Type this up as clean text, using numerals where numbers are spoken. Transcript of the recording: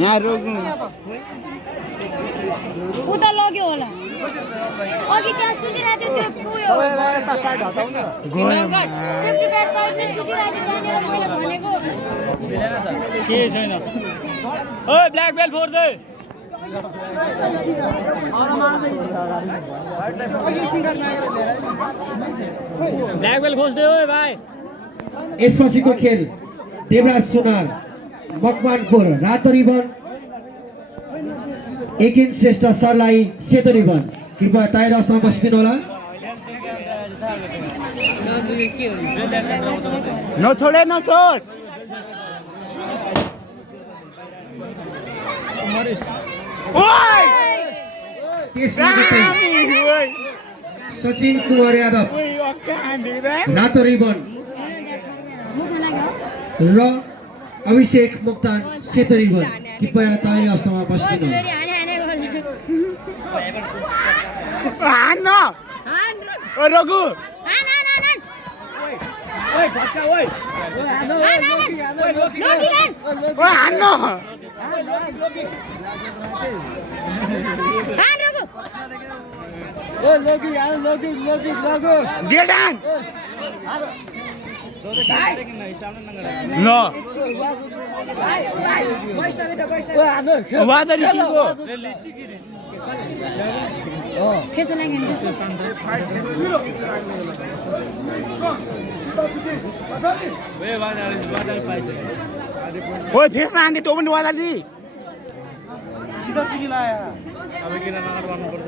यहाँ रोक्नु उता लग्यो होला अघि त्यहाँ सुतिरहेको थियो त्यो उयो सेफ्टी गार्ड साइडले सुतिरहेको थियो त्यहाँनिर मैले भनेको के छैन ओइ ब्ल्याक बेल्ट फोर्दै ब्ल्याक बेल्ट खोज्दै ओइ भाइ यसपछिको खेल देवराज सुनार मकवानपुर रातो रिबन एकिन श्रेष्ठ सरलाई सेतो रिबन कृपया तयार अवस्थामा बसिदिनु होला नछोडे नछोड ओइ सचिन कुमार यादव रातो रिबन र अभिषेक मोक्तान सेतो रिबन कृपया तयार अवस्थामा बसिदिनु होला हान्न ओ रघु ओइ फटका ओइ हान्न ओ लोगी यार लोगी गेट ऑन No. वाजरी किको ओए फेसमा हान्ने त्यो पनि वाजरी सिधा चिकी लाया अब किन नगर गर्नु पर्छ